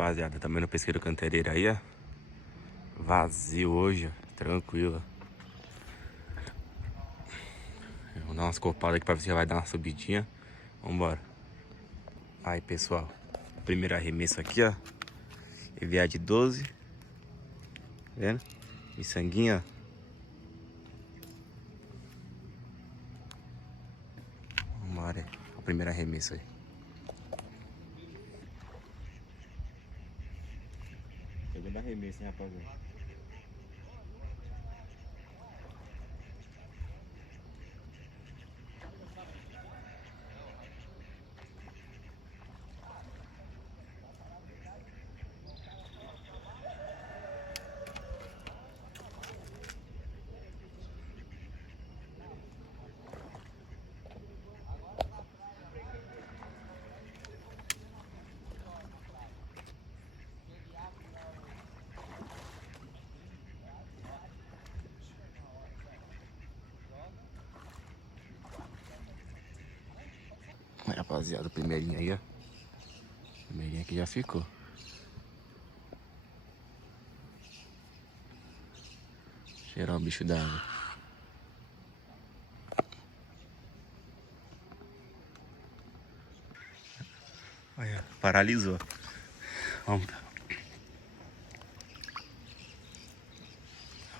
Rapaziada, também no pesqueiro Cantareira aí, ó. Vazio hoje, ó. Tranquilo. Eu vou dar umas copadas aqui pra ver se já vai dar uma subidinha. Vambora. Aí, pessoal. Primeiro arremesso aqui, ó. EVA de 12. Tá vendo? E sanguinho, ó. Vambora. O primeiro arremesso aí. Segundo arremesso, hein, rapaziada. Aí, rapaziada, o primeirinho aí, ó. O primeirinho aqui já ficou. Cheirar o bicho d'água. Olha, paralisou. Vamos. Já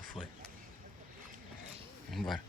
foi. Vambora.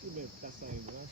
Tudo bem, tá saindo, né?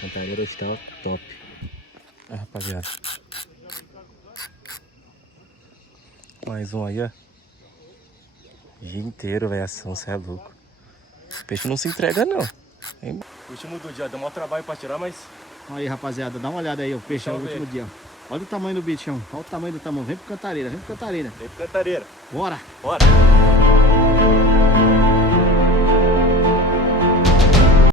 Cantareira está top. Ah, rapaziada. Mais um aí, ó. Dia inteiro, velho. Ação, cê é louco. O peixe não se entrega, não. Hein? Último do dia, deu maior trabalho pra tirar, mas... Aí, rapaziada, dá uma olhada aí, o peixe é o último dia. Olha o tamanho do bichão, olha o tamanho do tamanho. Vem pro Cantareira, vem pro Cantareira. Vem pro Cantareira. Bora! Bora!